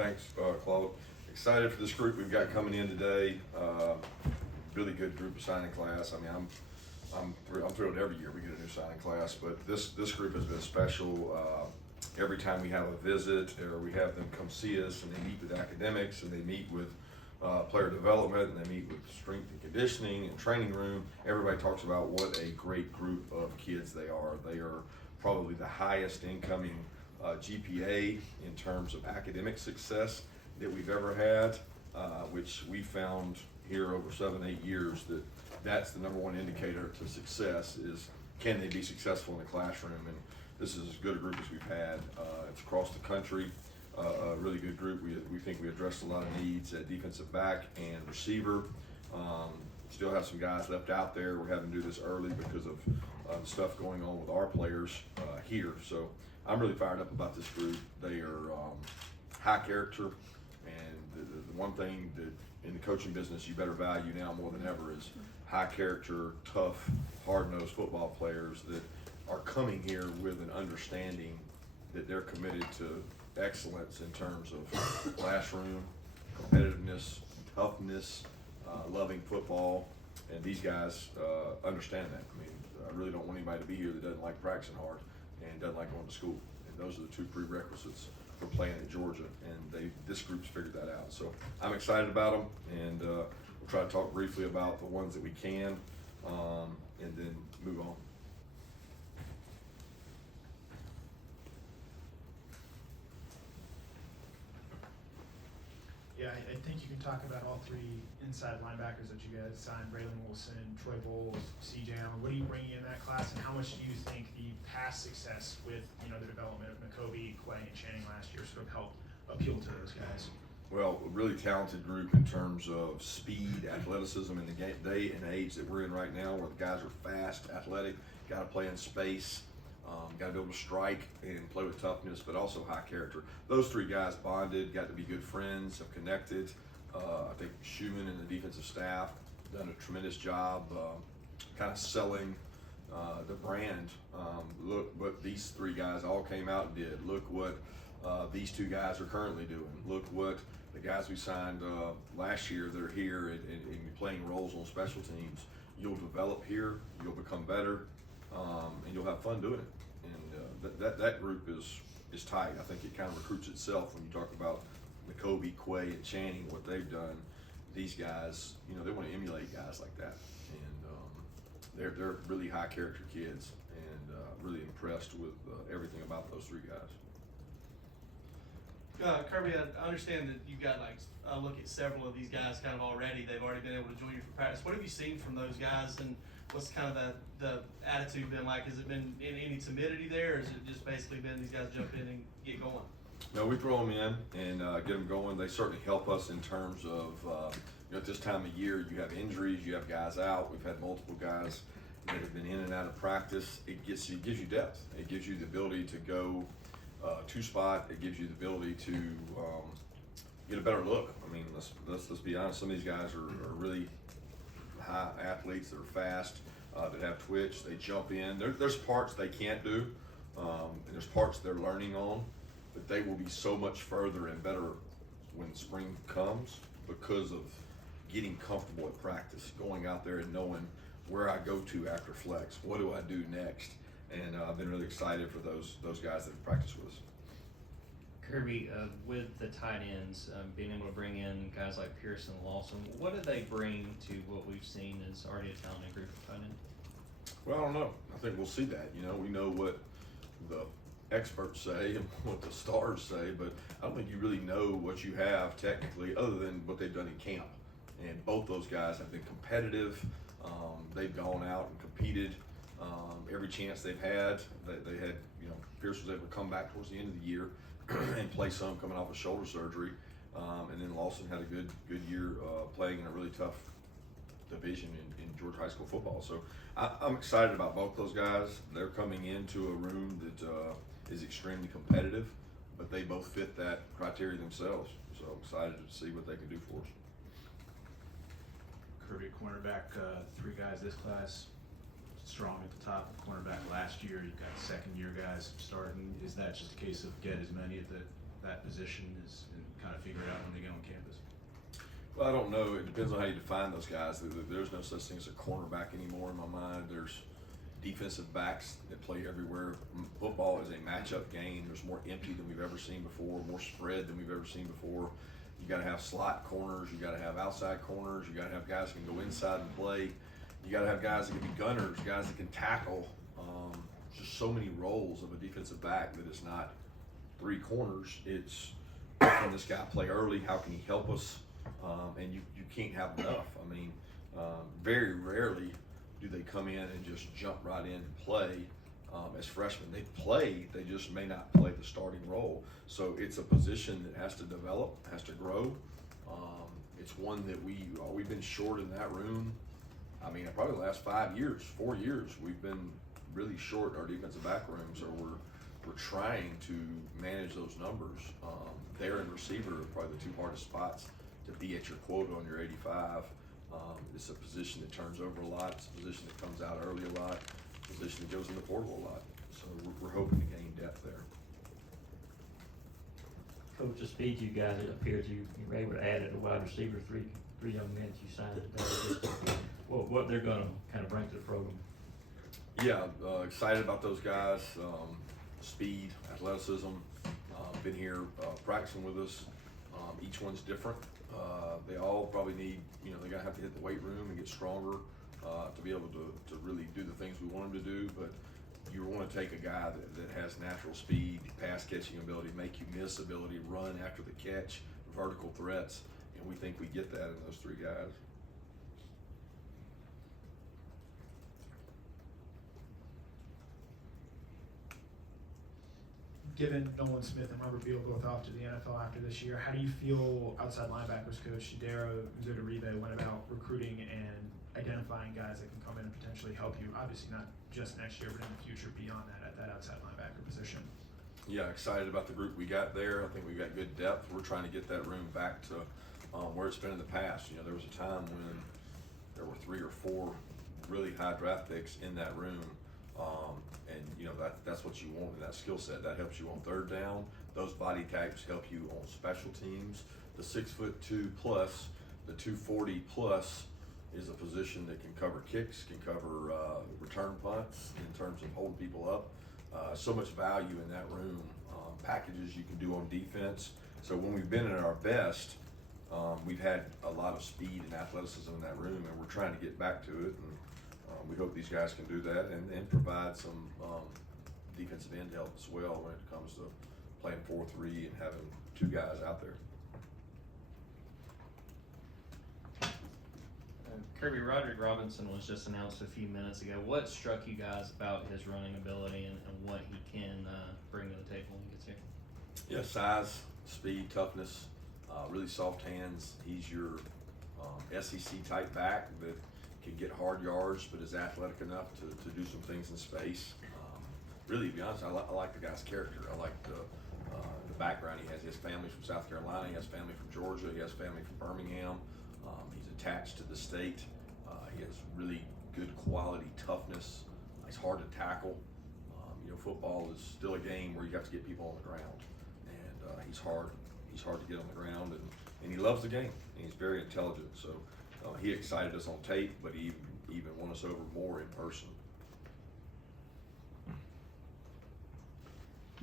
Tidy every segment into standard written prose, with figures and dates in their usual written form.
Thanks, Claude. Excited for this group we've got coming in today. Really good group of signing class. I mean, I'm thrilled every year we get a new signing class, but this group has been special. Every time we have a visit or we have them come see us, and they meet with academics and they meet with player development and they meet with strength and conditioning and training room, everybody talks about what a great group of kids they are. They are probably the highest incoming GPA in terms of academic success that we've ever had, which we found here over 7-8 years that's the number one indicator to success is, can they be successful in the classroom? And this is as good a group as we've had. It's across the country, a really good group. We think we addressed a lot of needs at defensive back and receiver. Still have some guys left out there. We're having to do this early because of stuff going on with our players here. So I'm really fired up about this group. They are high character, and the one thing that in the coaching business you better value now more than ever is high character, tough, hard-nosed football players that are coming here with an understanding that they're committed to excellence in terms of classroom, competitiveness, toughness, loving football, and these guys understand that. I mean, I really don't want anybody to be here that doesn't like practicing hard and doesn't like going to school. And those are the two prerequisites for playing at Georgia, and this group's figured that out. So I'm excited about them, and we'll try to talk briefly about the ones that we can, and then move on. Yeah, I think you can talk about all three inside linebackers that you guys signed: Braylon Wilson, Troy Bowles, CJ Allen. What are you bringing in that class, and how much do you think the past success with the development of McCovey, Clay, and Channing last year sort of helped appeal to those guys? Well, a really talented group in terms of speed, athleticism, in the day and age that we're in right now, where the guys are fast, athletic, got to play in space, got to be able to strike and play with toughness, but also high character. Those three guys bonded, got to be good friends, have connected. I think Schumann and the defensive staff done a tremendous job kind of selling the brand. Look what these three guys all came out and did. Look what these two guys are currently doing. Look what the guys we signed last year that are here and playing roles on special teams. You'll develop here, you'll become better, and you'll have fun doing it. And that group is tight. I think it kind of recruits itself when you talk about McCovey, Quay, and Channing, what they've done. These guys, they want to emulate guys like that, and they're really high character kids, and really impressed with everything about those three guys. Kirby, I understand that you've got a look at several of these guys kind of already. They've already been able to join you for practice. What have you seen from those guys, and what's kind of the attitude been like? Has it been any timidity there, or has it just basically been these guys jump in and get going? No, we throw them in and get them going. They certainly help us in terms of, at this time of year, you have injuries, you have guys out. We've had multiple guys that have been in and out of practice. It gives you depth. It gives you the ability to go two spot. It gives you the ability to get a better look. I mean, let's be honest. Some of these guys are really high athletes that are fast, that have twitch. They jump in. There's parts they can't do, and there's parts they're learning on, but they will be so much further and better when spring comes because of getting comfortable at practice, going out there and knowing where I go to after flex. What do I do next? And I've been really excited for those guys that have practiced with us. Kirby, with the tight ends, being able to bring in guys like Pearson and Lawson, what do they bring to what we've seen as already a talented group of tight ends? Well, I don't know. I think we'll see that. We know what the experts say and what the stars say, but I don't think you really know what you have technically other than what they've done in camp. And both those guys have been competitive. They've gone out and competed every chance they've had. They had, Pierce was able to come back towards the end of the year and play some coming off of shoulder surgery. And then Lawson had a good year playing in a really tough division in Georgia high school football. So I'm excited about both those guys. They're coming into a room that is extremely competitive, but they both fit that criteria themselves. So I'm excited to see what they can do for us. Kirby, cornerback, three guys this class, strong at the top of cornerback last year. You've got second-year guys starting. Is that just a case of get as many at that position as kind of figure it out when they get on campus. Well, I don't know. It depends on how you define those guys. There's no such thing as a cornerback anymore in my mind. There's defensive backs that play everywhere. Football is a matchup game. There's more empty than we've ever seen before, more spread than we've ever seen before. You got to have slot corners. You got to have outside corners. You got to have guys that can go inside and play. You got to have guys that can be gunners, guys that can tackle. Just so many roles of a defensive back that it's not three corners. It's how can this guy play early? How can he help us? And you can't have enough. I mean, very rarely do they come in and just jump right in and play as freshmen. They play, they just may not play the starting role. So it's a position that has to develop, has to grow. It's one that we've been short in that room. I mean, probably the last 4 years, we've been really short in our defensive back room. So we're trying to manage those numbers. There and receiver are probably the two hardest spots to be at your quota on your 85. It's a position that turns over a lot. It's a position that comes out early a lot. It's a position that goes in the portal a lot. So we're hoping to gain depth there. Coach, the speed you guys, it appears you were able to add at a wide receiver, three young men that you signed today. Just what they're gonna kind of bring to the program. Yeah, excited about those guys. Speed, athleticism. Been here practicing with us. Each one's different. They all probably need, they're gonna have to hit the weight room and get stronger to be able to really do the things we want them to do. But you want to take a guy that has natural speed, pass catching ability, make you miss ability, run after the catch, vertical threats, and we think we get that in those three guys. Given Nolan Smith and Robert Beal both off to the NFL after this year, how do you feel outside linebackers coach Shadero Zudaribe went about recruiting and identifying guys that can come in and potentially help you? Obviously not just next year, but in the future beyond that at that outside linebacker position. Yeah, excited about the group we got there. I think we got good depth. We're trying to get that room back to where it's been in the past. There was a time when there were 3 or 4 really high draft picks in that room. And that's what you want in that skill set. That helps you on third down. Those body types help you on special teams. The 6'2" plus, the 240 plus is a position that can cover kicks, can cover return punts in terms of holding people up. So much value in that room. Packages you can do on defense. So when we've been at our best, we've had a lot of speed and athleticism in that room, and we're trying to get back to it. And we hope these guys can do that and provide some defensive end help as well when it comes to playing 4-3 and having 2 guys out there. Kirby, Roderick Robinson was just announced a few minutes ago. What struck you guys about his running ability and what he can bring to the table when he gets here? Yeah, size, speed, toughness, really soft hands. He's your SEC type back that can get hard yards, but is athletic enough to do some things in space. Really, to be honest, I like the guy's character. I like the background he has. He has family from South Carolina. He has family from Georgia. He has family from Birmingham. He's attached to the state. He has really good quality toughness. He's hard to tackle. Football is still a game where you have to get people on the ground, and he's hard. He's hard to get on the ground, and he loves the game. And he's very intelligent. So he excited us on tape, but he even won us over more in person.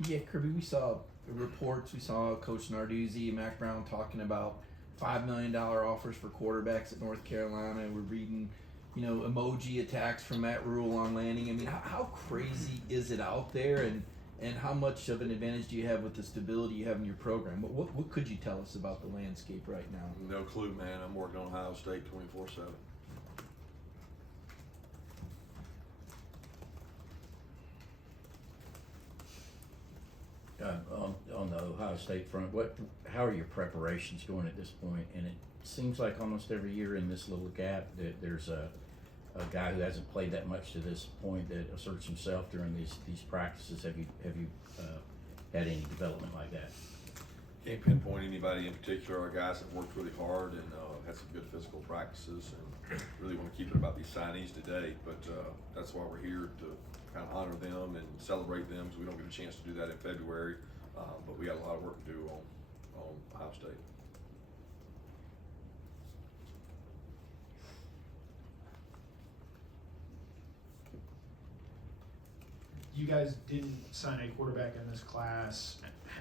Yeah, Kirby, we saw reports. We saw Coach Narduzzi, Mac Brown talking about $5 million offers for quarterbacks at North Carolina. We're reading, emoji attacks from Matt Rule on landing. I mean, how crazy is it out there, and how much of an advantage do you have with the stability you have in your program? What could you tell us about the landscape right now? No clue, man. I'm working on Ohio State 24/7. On the Ohio State front, how are your preparations going at this point? And it seems like almost every year in this little gap that there's a guy who hasn't played that much to this point that asserts himself during these practices. Have you had any development like that? Can't pinpoint anybody in particular. Our guys have worked really hard and had some good physical practices, and really want to keep it about these signees today. But that's why we're here, to kind of honor them and celebrate them, because we don't get a chance to do that in February. But we got a lot of work to do on Ohio State. You guys didn't sign a quarterback in this class.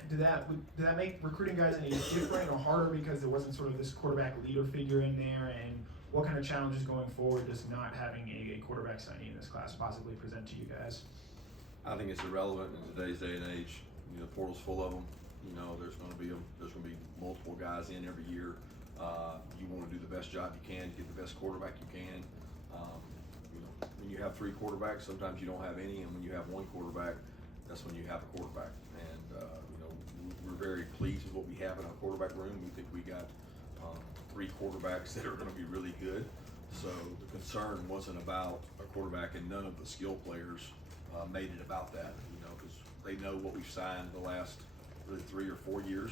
Did that make recruiting guys any different or harder because there wasn't sort of this quarterback leader figure in there? And what kind of challenges going forward does not having a quarterback signing in this class possibly present to you guys? I think it's irrelevant in today's day and age. You know, the portal's full of them. You know, there's going to be multiple guys in every year. You want to do the best job you can, get the best quarterback you can. You know, when you have 3 quarterbacks, sometimes you don't have any, and when you have 1 quarterback, that's when you have a quarterback. And you know, we're very pleased with what we have in our quarterback room. We think we got 3 quarterbacks that are going to be really good. So the concern wasn't about a quarterback, and none of the skill players made it about that. You know, because they know what we've signed the last really 3 or 4 years.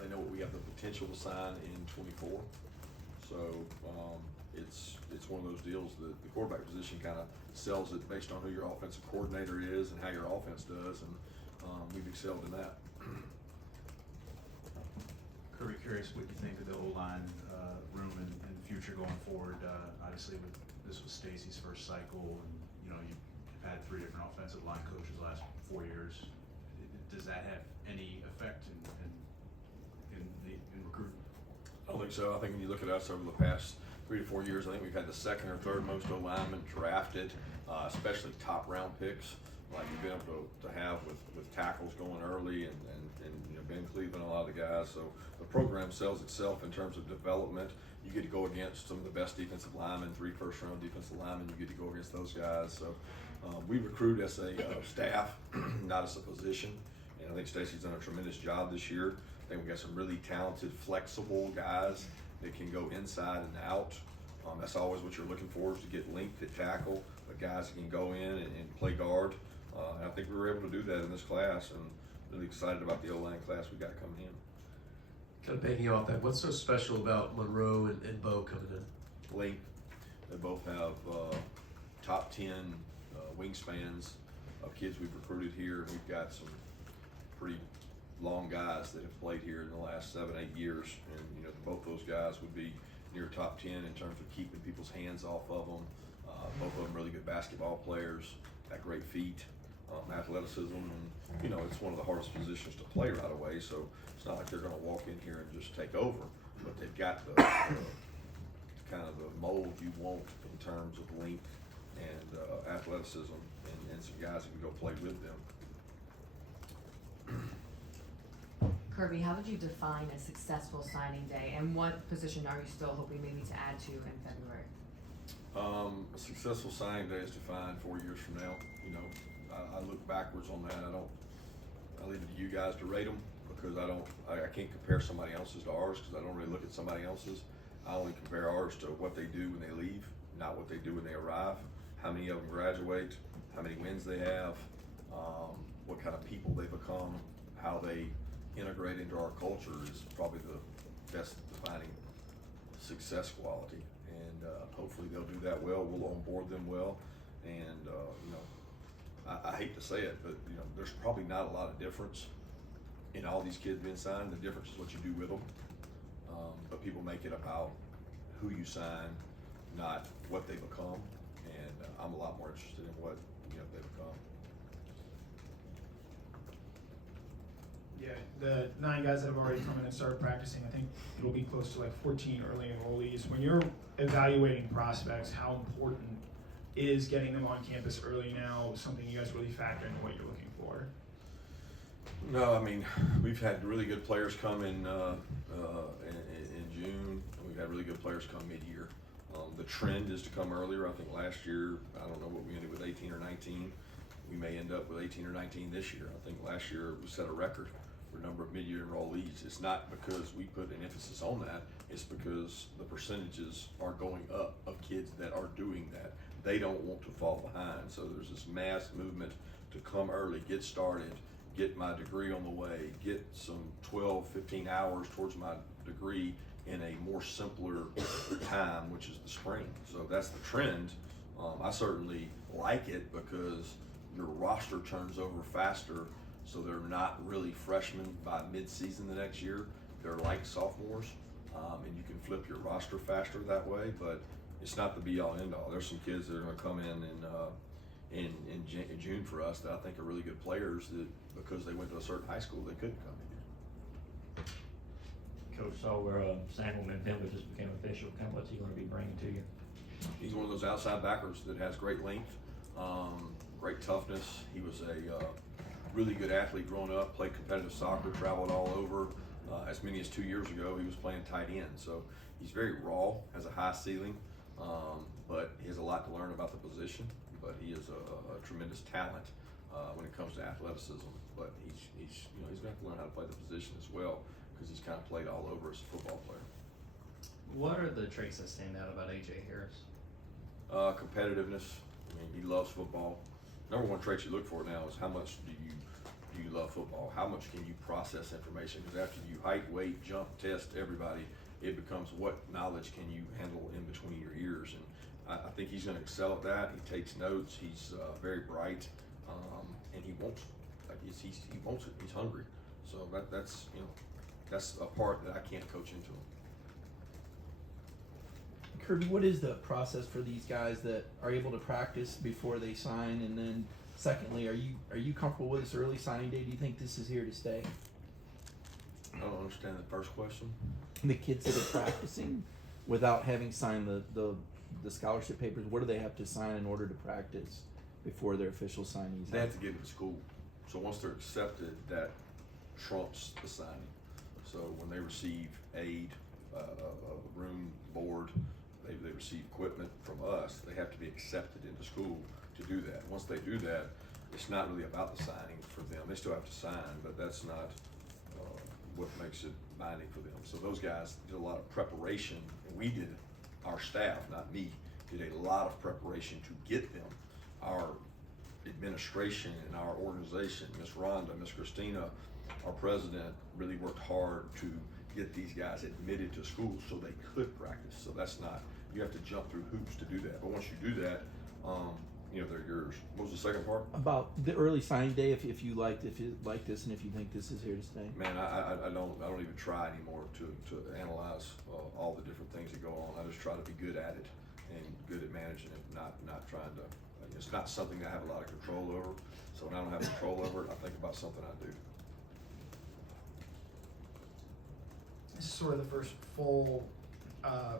They know what we have the potential to sign in 24. So it's one of those deals that the quarterback position kind of sells it based on who your offensive coordinator is and how your offense does, and we've excelled in that. Kirby, curious what you think of the O-line room and future going forward. Obviously, this was Stacy's first cycle, and you know you've had 3 different offensive line coaches the last 4 years. Does that have any effect in recruiting? I don't think so. I think when you look at us over the past 3 to 4 years, I think we've had the 2nd or 3rd most O-linemen drafted, especially top round picks, like we've been able to have with tackles going early and you know, Ben Cleveland, a lot of the guys. So the program sells itself in terms of development. You get to go against some of the best defensive linemen, 3 first-round defensive linemen. You get to go against those guys. So we recruit as a staff, not as a position. And I think Stacy's done a tremendous job this year. I think we got some really talented, flexible guys that can go inside and out. That's always what you're looking for, is to get length at tackle, but guys that can go in and play guard. And I think we were able to do that in this class, and really excited about the O-line class we got coming in. Kind of banking off that, what's so special about Monroe and Bo coming in? Length. They both have top 10 wingspans of kids we've recruited here. We've got some pretty long guys that have played here in the last 7, 8 years, and you know, both those guys would be near top 10 in terms of keeping people's hands off of them. Both of them really good basketball players, got great feet, athleticism, and you know, it's one of the hardest positions to play right away. So it's not like they're going to walk in here and just take over, but they've got the kind of the mold you want in terms of length and athleticism, and some guys that can go play with them. Kirby, how would you define a successful signing day, and what position are you still hoping maybe to add to in February? A successful signing day is defined 4 years from now. You know, I look backwards on that. I leave it to you guys to rate them, because I can't compare somebody else's to ours, because I don't really look at somebody else's. I only compare ours to what they do when they leave, not what they do when they arrive. How many of them graduate, how many wins they have, what kind of people they become, how they integrate into our culture is probably the best defining success quality. And hopefully they'll do that well. We'll onboard them well. And you know, I hate to say it, but you know, there's probably not a lot of difference in all these kids being signed. The difference is what you do with them. But people make it about who you sign, not what they become. And I'm a lot more interested in what, you know, they become. Yeah, the 9 guys that have already come in and started practicing, I think it'll be close to like 14 early enrollees. When you're evaluating prospects, how important is getting them on campus early now? Something you guys really factor into what you're looking for? No, I mean, we've had really good players come in June. We've had really good players come mid-year. The trend is to come earlier. I think last year, I don't know what we ended with, 18 or 19. We may end up with 18 or 19 this year. I think last year we set a record for number of mid-year enrollees. It's not because we put an emphasis on that. It's because the percentages are going up of kids that are doing that. They don't want to fall behind. So there's this mass movement to come early, get started, get my degree on the way, get some 12, 15 hours towards my degree in a more simpler time, which is the spring. So that's the trend. I certainly like it because your roster turns over faster, so they're not really freshmen by mid-season the next year, they're like sophomores, and you can flip your roster faster that way, but it's not the be all end all. There's some kids that are gonna come in June for us that I think are really good players that, because they went to a certain high school, they couldn't come in here. Coach saw where Samuel Mbenga just became official. Kind of what's he going to be bringing to you? He's one of those outside backers that has great length, great toughness. He was a really good athlete growing up, played competitive soccer, traveled all over. As many as 2 years ago, he was playing tight end. So he's very raw, has a high ceiling, but he has a lot to learn about the position. But he is a tremendous talent when it comes to athleticism. But he's going to have to learn how to play the position as well, because he's kind of played all over as a football player. What are the traits that stand out about AJ Harris? Competitiveness. I mean, he loves football. Number one trait you look for now is how much do you love football? How much can you process information? Because after you height, weight, jump, test everybody, it becomes what knowledge can you handle in between your ears. And I think he's going to excel at that. He takes notes. He's very bright, and he wants. Like he wants it. He's hungry. So that's a part that I can't coach into him. Kirby, what is the process for these guys that are able to practice before they sign? And then secondly, are you comfortable with this early signing day? Do you think this is here to stay? I don't understand the first question. The kids that are practicing without having signed the scholarship papers, what do they have to sign in order to practice before their official signees? They have to get into school. So once they're accepted, that trumps the signing. So when they receive aid, a room, board, they receive equipment from us, they have to be accepted into school to do that. Once they do that, it's not really about the signing for them. They still have to sign, but that's not what makes it binding for them. So those guys did a lot of preparation, and we did, our staff, not me, did a lot of preparation to get them. Our administration and our organization, Miss Rhonda, Miss Christina, our president, really worked hard to get these guys admitted to school so they could practice. So that's not, you have to jump through hoops to do that. But once you do that, they're yours. What was the second part? About the early signing day, if you like this and if you think this is here to stay. Man, I don't even try anymore to analyze all the different things that go on. I just try to be good at it and good at managing it, not trying to. It's not something I have a lot of control over. So when I don't have control over it, I think about something I do. This is sort of the first full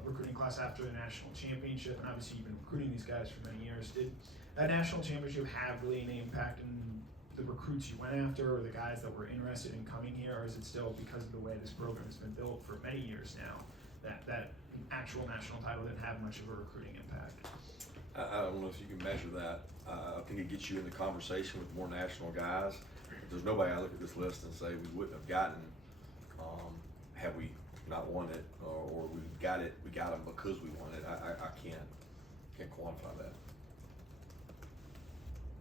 recruiting class after the national championship, and obviously you've been recruiting these guys for many years. Did that national championship have really any impact in the recruits you went after, or the guys that were interested in coming here, or is it still because of the way this program has been built for many years now that actual national title didn't have much of a recruiting impact? I don't know if you can measure that. I think it gets you in the conversation with more national guys. There's nobody I look at this list and say we wouldn't have gotten had we not won it, or we got them because we won it. I can't quantify that.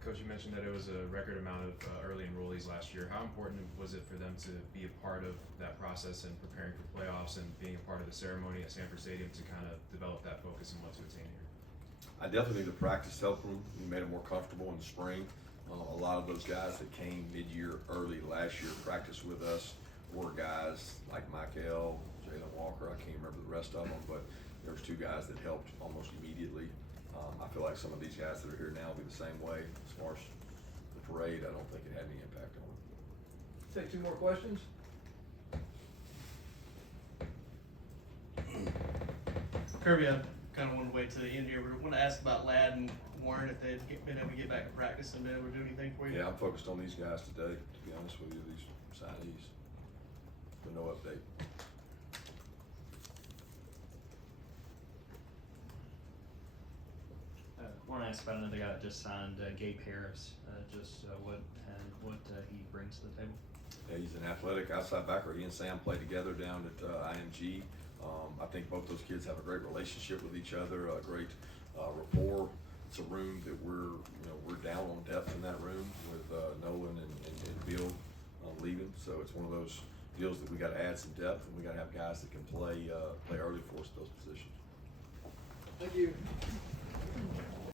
Coach, you mentioned that it was a record amount of early enrollees last year. How important was it for them to be a part of that process and preparing for playoffs and being a part of the ceremony at Sanford Stadium to kind of develop that focus and what to attain here? I definitely think the practice helped them. We made them more comfortable in the spring. A lot of those guys that came mid-year early last year practiced with us were guys like Michael, Jalen Walker. I can't remember the rest of them, but there was two guys that helped almost immediately. I feel like some of these guys that are here now will be the same way. As far as the parade, I don't think it had any impact on them. Take two more questions. Kirby, I kind of want to wait to the end here. We want to ask about Ladd and Warren, if they've been able to get back to practice and been able to do anything for you. Yeah, I'm focused on these guys today, to be honest with you, these signees. But no update. I want to ask about another guy that just signed, Gabe Harris, what he brings to the table. Yeah, he's an athletic outside backer. He and Sam play together down at IMG. I think both those kids have a great relationship with each other, a great rapport. It's a room that we're down on depth in that room with Nolan and Bill leaving. So it's one of those deals that we got to add some depth, and we got to have guys that can play early for us at those positions. Thank you.